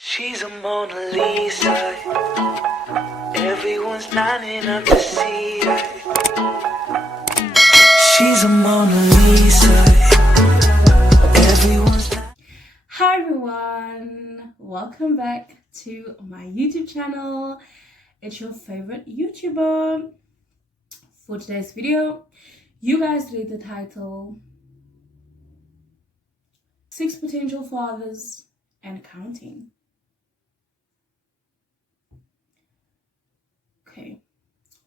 She's a Mona Lisa. Everyone's lining up to see her. She's a Mona Lisa. Everyone's. Hi everyone, welcome back to my YouTube channel. It's your favorite YouTuber. For today's video, you guys read the title 6 Potential Fathers and Counting. Okay,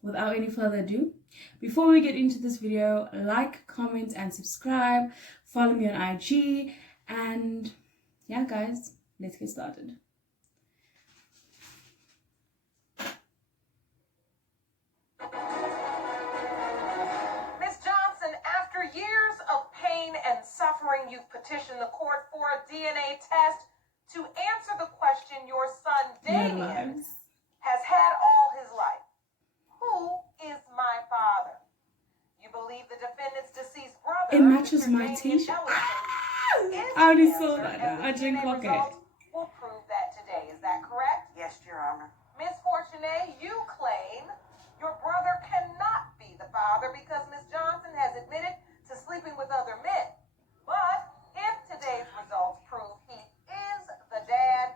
without any further ado, before we get into this video, like, comment and subscribe, follow me on IG, and yeah guys, let's get started. Ms. Johnson, after years of pain and suffering, you've petitioned the court for a DNA test to answer the question your son Damien has had all his life. Who is my father? You believe the defendant's deceased brother, It matches Mr. my Damien t-shirt. Ellison, is I already the saw answer, that. and the I didn't DNA clock it. results will prove that today. Is that correct? Yes, Your Honor. Ms. Fortuné, you claim your brother cannot be the father because Ms. Johnson has admitted to sleeping with other men. But if today's results prove he is the dad,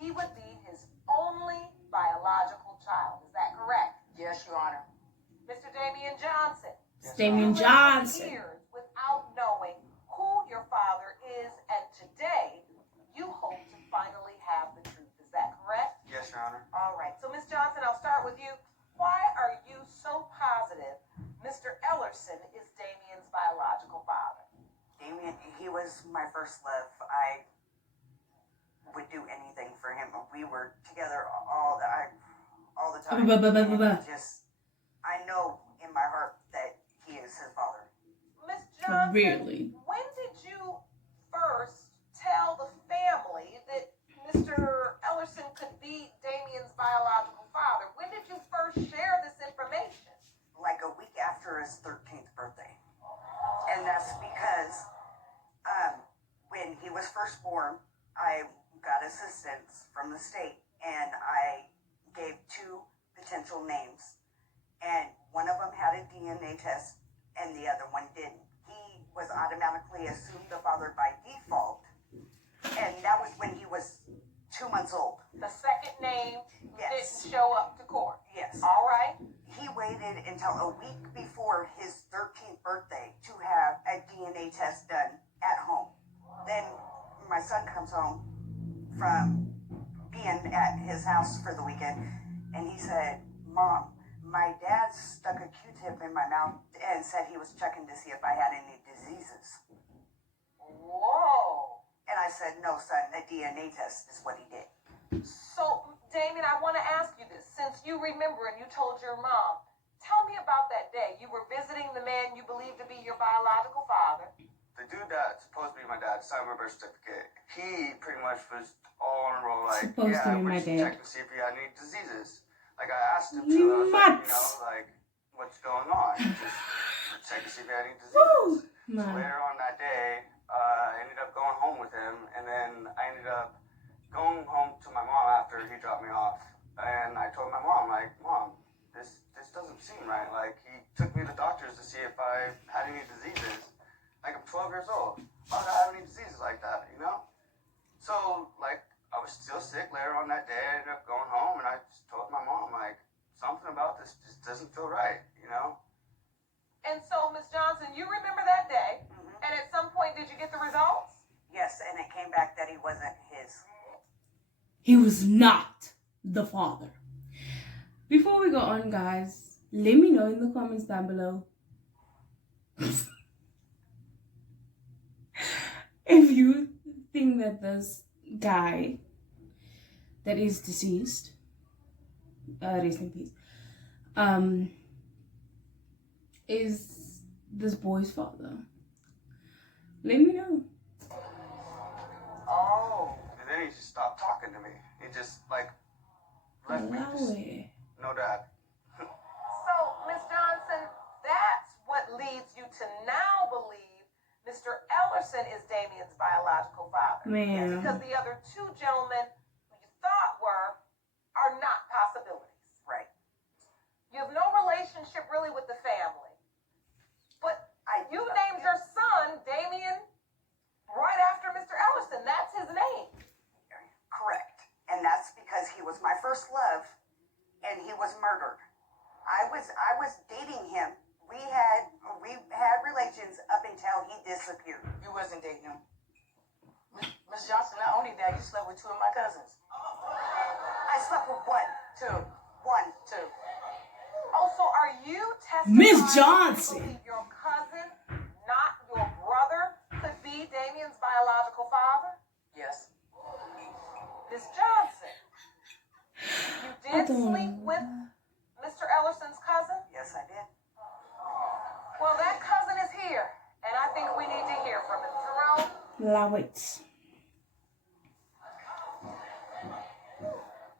he would be his only biological child. Is that correct? Yes, Your Honor. Mr. Damien Johnson. It's Damien you lived for Johnson. years without knowing who your father is, and today you hope to finally have the truth. Is that correct? Yes, Your Honor. All right. So, Ms. Johnson, I'll start with you. Why are you so positive Mr. Ellerson is Damien's biological father? Damien, he was my first love. I would do anything for him. We were together all the time. And I know in my heart that he is his father. Ms. Johnson, Really? when did you first tell the family that Mr. Ellerson could be Damien's biological father? When did you first share this information? Like a week after his 13th birthday. And that's because when he was first born, I got assistance from the state and I gave 2 potential names. And one of them had a DNA test and the other one didn't. He was automatically assumed the father by default. And that was when he was 2 months old. The second name Yes. didn't show up to court. Yes. All right. He waited until a week before his 13th birthday to have a DNA test done at home. Then my son comes home from being at his house for the weekend, and he said, "Mom, my dad stuck a Q-tip in my mouth and said he was checking to see if I had any diseases." Whoa. And I said, "No, son, a DNA test is what he did." So, Damien, I want to ask you this. Since you remember and you told your mom, tell me about that day. You were visiting the man you believe to be your biological father. The dude that's supposed to be my dad signed my birth certificate. He pretty much was all on a roll, like, Supposed to be my we should dad. check to see if he had any diseases. Like, I asked him to, You I was like, nuts. like, what's going on? Just check to see if he had any Woo! diseases. So Man. later on that day, I ended up going home with him, and then I ended up going home to my mom after he dropped me off. And I told my mom, like, "Mom, this doesn't seem right. Like, he took me to the doctors to see if I had any diseases. Like, I'm 12 years old. Why would I have any diseases like that, you know?" So, like, I was still sick later on that day. I ended up going home, and I just told my mom, like, something about this just doesn't feel right, you know? And so, Ms. Johnson, you remember that day, and at some point, did you get the results? Yes, and it came back that he wasn't his. He was not the father. Before we go on, guys, let me know in the comments down below if you think that this guy that is deceased, rest in peace, is this boy's father. Let me know. Oh. And then he just stopped talking to me. He just, like, left me. Allow Just, it. no dad. So, Ms. Johnson, that's what leads you to now believe Mr. Ellerson is Damien's biological father. Man. Because the other 2 gentlemen first love, and he was murdered. I was dating him. We had relations up until he disappeared. You wasn't dating him. Miss Johnson, not only that, you slept with two of my cousins. I slept with one. Two. Two. Also, are you testifying Miss that Johnson. you believe your cousin, not your brother, could be Damien's biological father? Yes. Miss Johnson, you I did don't sleep know. with Mr. Ellerson's cousin? Yes, I did. Well, that cousin is here, and I think we need to hear from him. Jerome? Allow it.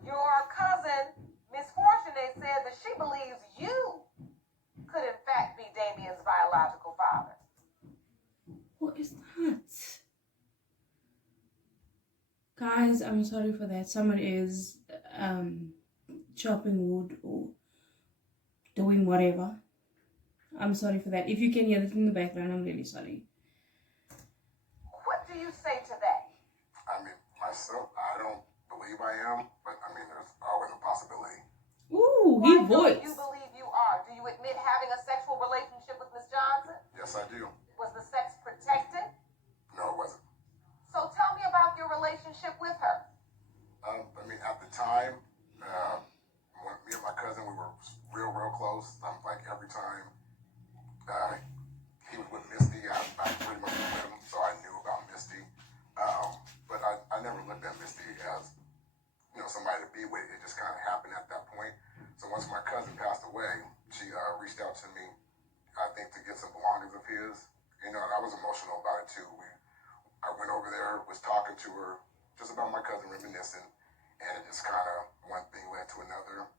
Your cousin, Miss Fortunate, said that she believes you could in fact be Damien's biological father. What is that? Guys, I'm sorry for that. Someone is chopping wood or doing whatever. I'm sorry for that. If you can hear that in the background, I'm really sorry. What do you say to that? I mean, myself, I don't believe I am, but I mean, there's always a possibility. Ooh, Why he don't voiced. you believe you are? Do you admit having a sexual relationship with Miss Johnson? Yes, I do. Was the sex protected? No, it wasn't. So tell me about your relationship with her. I mean, at the time, when me and my cousin, we were real close. Like every time he was with Misty, I pretty much was with him, so I knew about Misty. But I never looked at Misty as, you know, somebody to be with. It just kind of happened at that point. So once my cousin passed away, she reached out to me, I think, to get some belongings of his. You know, and I was emotional about it too. I went over there, was talking to her, just about my cousin, reminiscing, and it just kind of one thing led to another.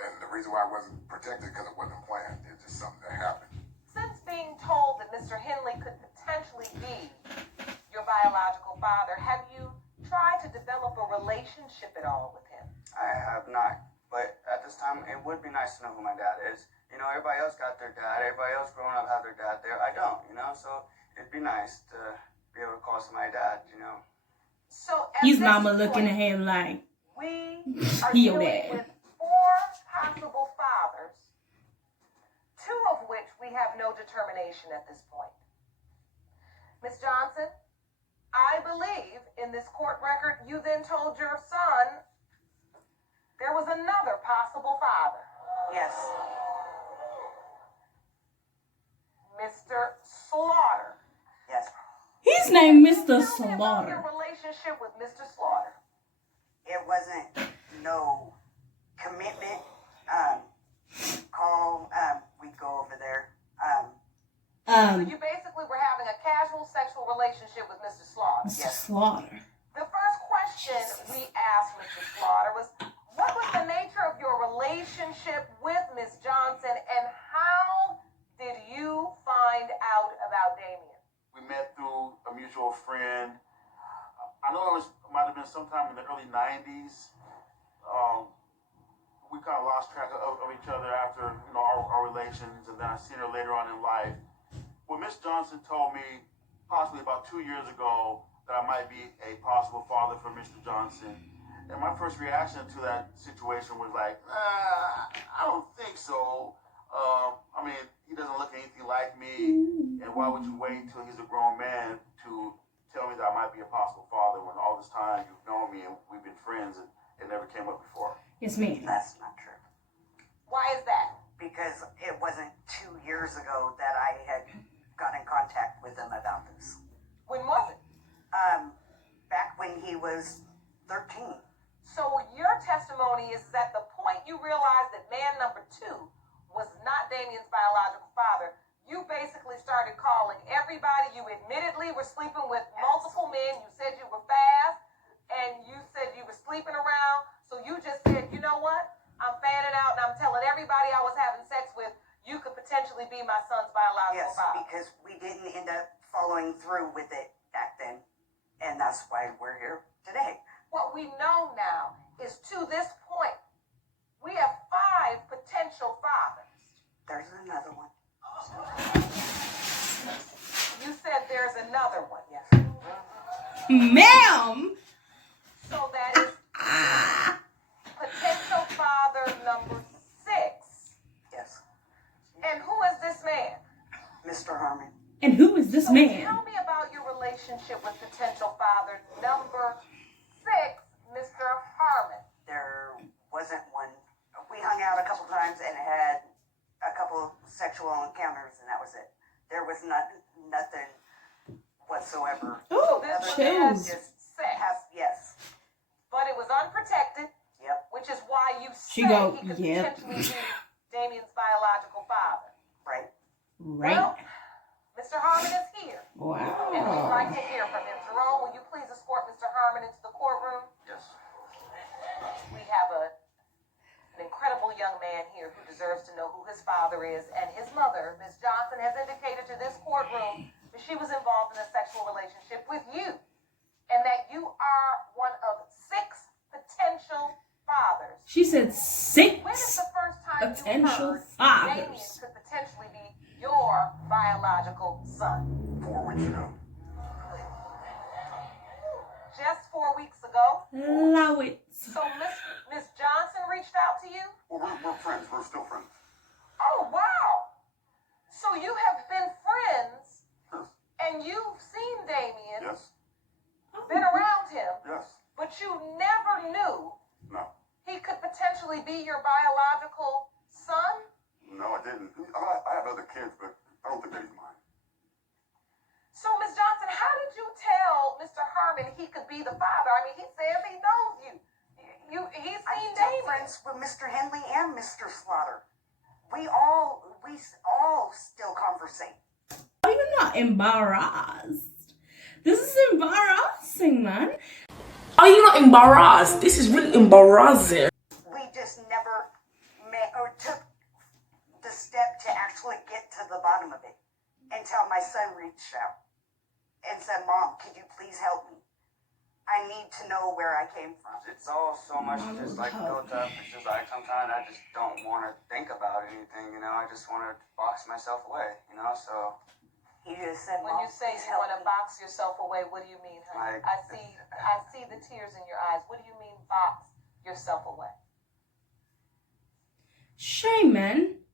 And the reason why I wasn't protected because it wasn't planned. It's just something that happened. Since being told that Mr. Henley could potentially be your biological father, have you tried to develop a relationship at all with him? I have not, but at this time, it would be nice to know who my dad is. You know, everybody else got their dad. Everybody else growing up have their dad there. I don't, you know, so it'd be nice to be able to call somebody dad, you know. So at His this mama looking at point, him like, we are He your dealing dad. with 4 possible fathers, 2 of which we have no determination at this point. Miss Johnson, I believe in this court record you then told your son there was another possible father, Yes. Mr. Slaughter. Yes. his name Mr. Tell me about your Slaughter. relationship with Mr. Slaughter. It wasn't no commitment. Call. We'd go over there. So you basically were having a casual sexual relationship with Mr. Slaughter. Mr. Slaughter. The first question we asked Mr. Slaughter was, what was the nature of your relationship with Miss Johnson, and how did you find out about Damien? We met through a mutual friend. I know it might have been sometime in the early 90s. We kind of lost track of each other after, you know, our relations, and then I seen her later on in life. When Miss Johnson told me, possibly about 2 years ago, that I might be a possible father for Mr. Johnson, and my first reaction to that situation was like, I don't think so. I mean, he doesn't look anything like me, and why would you wait until he's a grown man to tell me that I might be a possible father when all this time you've known me and we've been friends and it never came up before? Yes, ma'am. That's not true. Why is that? Because it wasn't 2 years ago that I had got in contact with him about this. When was it? Back when he was 13. So your testimony is that the point you realized that man number 2 was not Damien's biological father, you basically started calling everybody. You admittedly were sleeping with multiple men. You said you were fast, and you said you were sleeping around. So you just said, you know what? I'm fanning out, and I'm telling everybody I was having sex with, you could potentially be my son's biological Yes, father. because we didn't end up following through with it back then. And that's why we're here today. What we know now is, to this point, we have 5 potential fathers. There's another one. You said there's another one. Yes. Ma'am! So that is And who is this So man? tell me about your relationship with potential father number 6, Mr. Harmon. There wasn't one. We hung out a couple times and had a couple sexual encounters, and that was it. There was nothing whatsoever. Oh, This was chills. just sex. Yes. But it was unprotected, Yep. which is why you She say go, he could yep. potentially be Damien's biological father. Right. Right. Well, Mr. Harmon is here, and we'd like Wow. to hear from him. Jerome, will you please escort Mr. Harmon into the courtroom? Yes. We have an incredible young man here who deserves to know who his father is, and his mother, Ms. Johnson, has indicated to this courtroom that she was involved in a sexual relationship with you, and that you are one of 6 potential fathers. She said When is 6 the first time potential you heard Damien fathers. could potentially be your biological son? 4 weeks ago. Just 4 weeks ago. Allow it. So Miss Johnson reached out to you? Well, we're friends. We're still friends. Oh, wow. So you have been friends, Yes. and you've seen Damien, Yes. been around him, Yes. but you never knew No. he could potentially be your biological son? No, I didn't. I have other kids, but I don't think that he's mine. So, Miss Johnson, how did you tell Mr. Harmon he could be the father? I mean, he says he knows you. He's I'm seen still Damien. friends with Mr. Henley and Mr. Slaughter. We all still conversate. Are you not embarrassed? This is embarrassing, man. Are you not embarrassed? This is really embarrassing. We just never met or took the step to actually get to the bottom of it until my son reached out and said, "Mom, could you please help me? I need to know where I came from." It's all so much just like built up. It's just like sometimes I just don't want to think about anything, you know. I just want to box myself away, you know. So He just said, When "Mom, you say please you help want to me." box yourself away, what do you mean, honey? Like- I see the tears in your eyes. What do you mean box yourself away? Shame, man.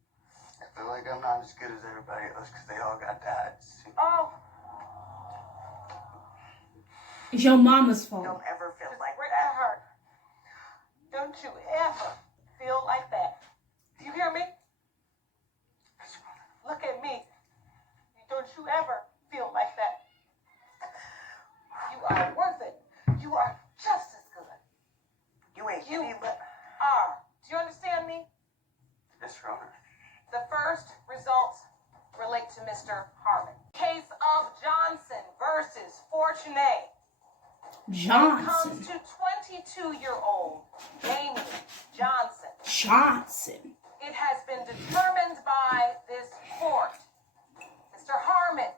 I feel like I'm not as good as everybody else because they all got dads. Oh, It's your mama's fault. Don't ever feel just like break that. my heart. Don't you ever feel like that. Do you hear me? Look at me. Don't you ever feel like that. You are worth it. You are just as good. You ain't You feeling are. Do you understand me? Yes, Your Honor. The first results relate to Mr. Harmon. Case of Johnson versus Fortuné. Comes Johnson. to 22-year-old Damien Johnson. Johnson. It has been determined by this court. Mr. Harmon,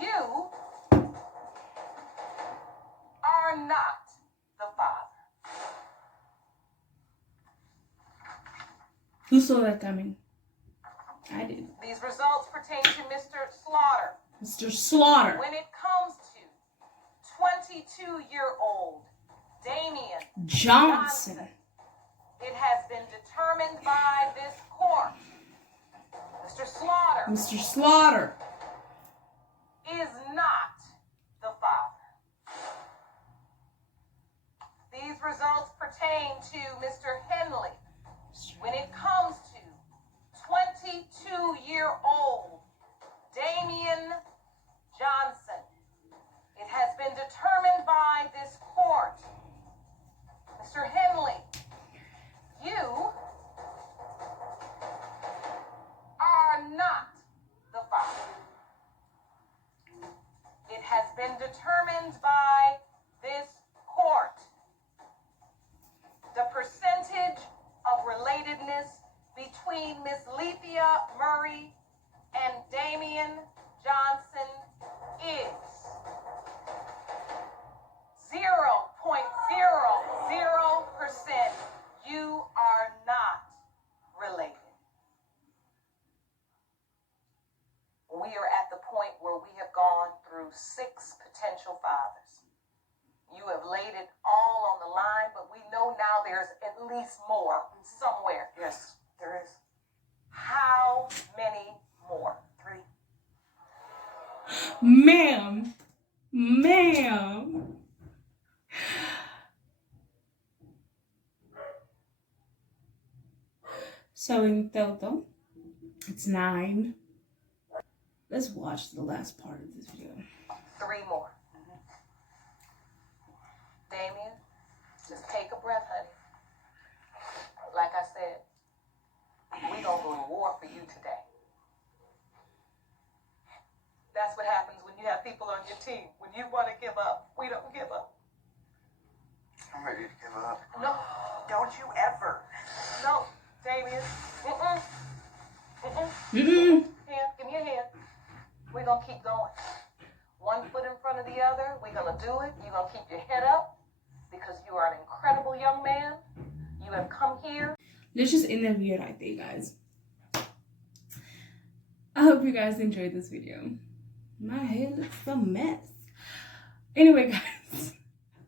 you are not the father. Who saw that coming? I did. These results pertain to Mr. Slaughter. Mr. Slaughter. When it comes to 22-year-old Damien Johnson. it has been determined by this court. Mr. Slaughter Mr. Slaughter. is not the father. These results pertain to Mr. Henley. When it comes to 22-year-old Damien Johnson, it has been determined by this court. Mr. Henley, you are not the father. It has been determined by this court. The percentage of relatedness between Miss Lethea Murray and Damien Johnson is 0.00%. You are not related. We are at the point where we have gone through 6 potential fathers. You have laid it all on the line, but we know now there's at least more somewhere. Yes, there is. How many more? 3. Ma'am. Ma'am. So in total, it's 9. Let's watch the last part of this video. 3 more. Damien, just take a breath, honey. Like I said, we gonna go to war for you today. That's what happens when you have people on your team. When you want to give up, we don't give up. I'm ready to give up. No, Don't you ever. no, Damien. Mm-mm. Mm-mm. Hand, give me a hand. We're gonna keep going. 1 foot in front of the other. We're gonna do it. You're gonna keep your head up because you are an incredible young man. You have come here. Let's just end the video right there, guys. I hope you guys enjoyed this video. My hair looks a mess. Anyway, guys,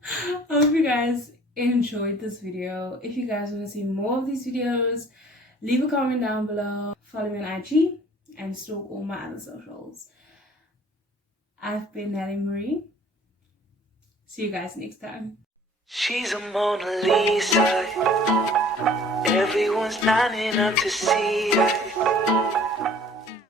I hope you guys enjoyed this video. If you guys want to see more of these videos, leave a comment down below. Follow me on IG and stalk all my other socials. I've been Nelly Marie. See you guys next time. She's a Mona Lisa. Everyone's lining up to see her.